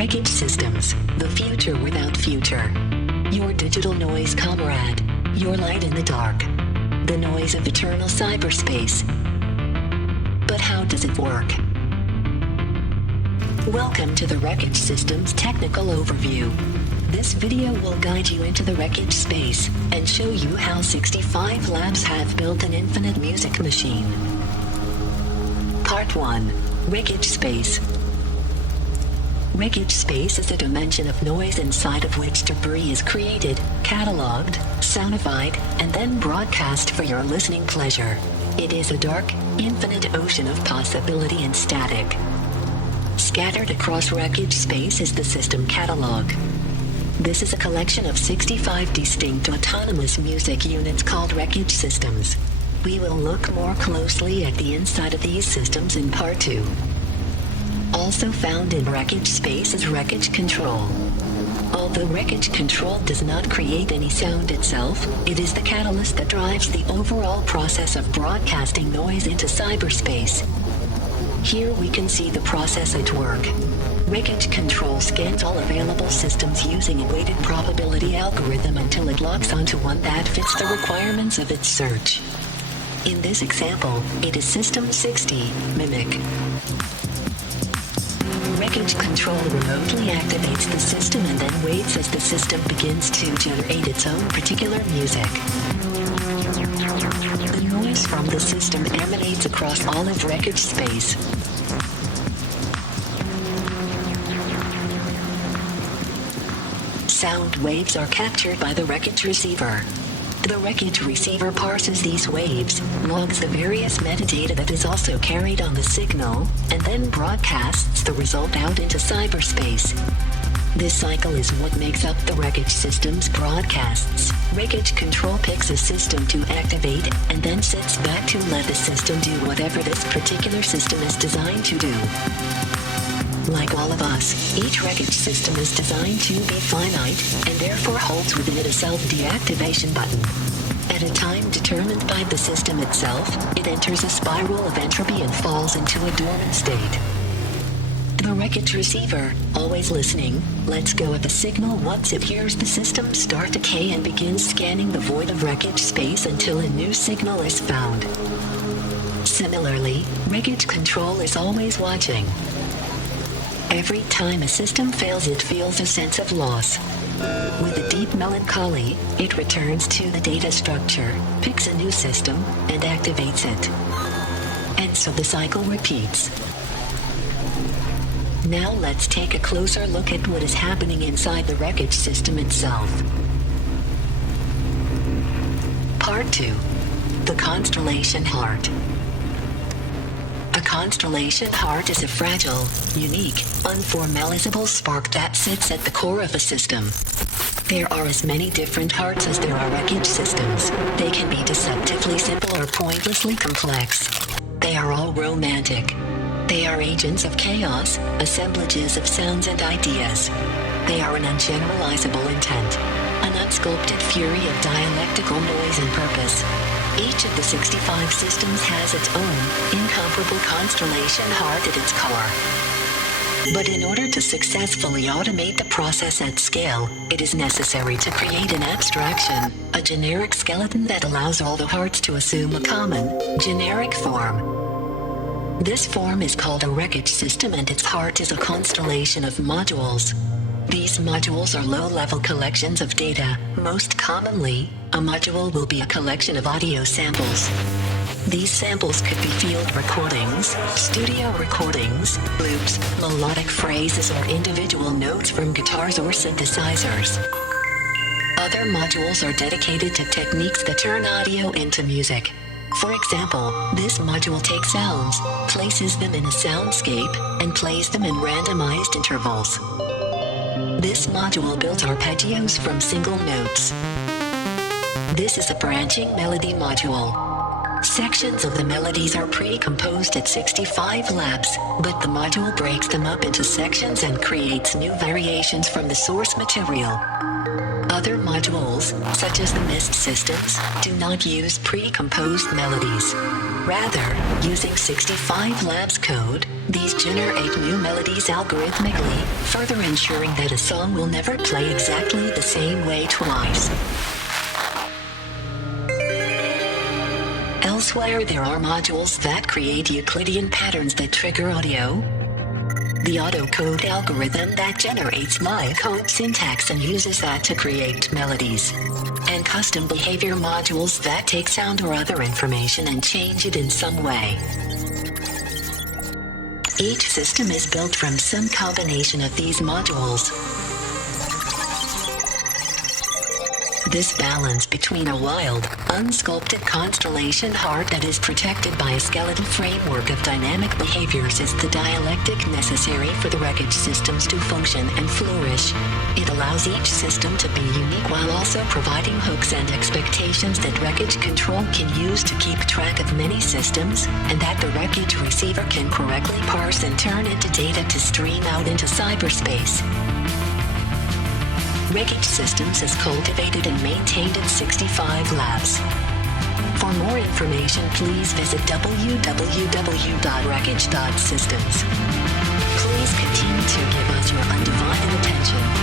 Wreckage Systems, the future without future. Your digital noise comrade, your light in the dark. The noise of eternal cyberspace. But how does it work? Welcome to the Wreckage Systems Technical Overview. This video will guide you into the wreckage space and show you how 65 labs have built an infinite music machine. Part 1. Wreckage Space. Wreckage space is a dimension of noise inside of which debris is created, cataloged, soundified, and then broadcast for your listening pleasure. It is a dark, infinite ocean of possibility and static. Scattered across wreckage space is the system catalog. This is a collection of 65 distinct autonomous music units called wreckage systems. We will look more closely at the inside of these systems in Part 2. Also found in wreckage space is Wreckage Control. Although Wreckage Control does not create any sound itself, it is the catalyst that drives the overall process of broadcasting noise into cyberspace. Here we can see the process at work. Wreckage Control scans all available systems using a weighted probability algorithm until it locks onto one that fits the requirements of its search. In this example, it is System 60, Mimic. Wreckage Control remotely activates the system and then waits as the system begins to generate its own particular music. The noise from the system emanates across all of wreckage space. Sound waves are captured by the wreckage receiver. The wreckage receiver parses these waves, logs the various metadata that is also carried on the signal, and then broadcasts the result out into cyberspace. This cycle is what makes up the wreckage system's broadcasts. Wreckage Control picks a system to activate and then sits back to let the system do whatever this particular system is designed to do. Like all of us, each wreckage system is designed to be finite and therefore holds within it a self-deactivation button. At a time determined by the system itself, it enters a spiral of entropy and falls into a dormant state. The wreckage receiver, always listening, lets go of the signal once it hears the system start decay and begins scanning the void of wreckage space until a new signal is found. Similarly, Wreckage Control is always watching. Every time a system fails, it feels a sense of loss. With a deep melancholy, it returns to the data structure, picks a new system, and activates it. And so the cycle repeats. Now let's take a closer look at what is happening inside the wreckage system itself. Part 2. The Constellation Heart. A Constellation Heart is a fragile, unique, unformalizable spark that sits at the core of a system. There are as many different hearts as there are wreckage systems. They can be deceptively simple or pointlessly complex. They are all romantic. They are agents of chaos, assemblages of sounds and ideas. They are an ungeneralizable intent, an unsculpted fury of dialectical noise and purpose. Each of the 65 systems has its own, incomparable Constellation Heart at its core. But in order to successfully automate the process at scale, it is necessary to create an abstraction, a generic skeleton that allows all the hearts to assume a common, generic form. This form is called a wreckage system, and its heart is a constellation of modules. These modules are low-level collections of data. Most commonly, a module will be a collection of audio samples. These samples could be field recordings, studio recordings, loops, melodic phrases, or individual notes from guitars or synthesizers. Other modules are dedicated to techniques that turn audio into music. For example, this module takes sounds, places them in a soundscape, and plays them in randomized intervals. This module builds arpeggios from single notes. This is a branching melody module. Sections of the melodies are pre-composed at 65 labs, but the module breaks them up into sections and creates new variations from the source material. Other modules, such as the MIST systems, do not use pre-composed melodies. Rather, using 65 Labs code, these generate new melodies algorithmically, further ensuring that a song will never play exactly the same way twice. Elsewhere, there are modules that create Euclidean patterns that trigger audio, the autocode algorithm that generates my code syntax and uses that to create melodies, and custom behavior modules that take sound or other information and change it in some way. Each system is built from some combination of these modules. This balance between a wild, unsculpted constellation heart that is protected by a skeletal framework of dynamic behaviors is the dialectic necessary for the wreckage systems to function and flourish. It allows each system to be unique while also providing hooks and expectations that Wreckage Control can use to keep track of many systems, and that the wreckage receiver can correctly parse and turn into data to stream out into cyberspace. Wreckage Systems is cultivated and maintained at 65 Labs. For more information, please visit www.wreckage.systems. Please continue to give us your undivided attention.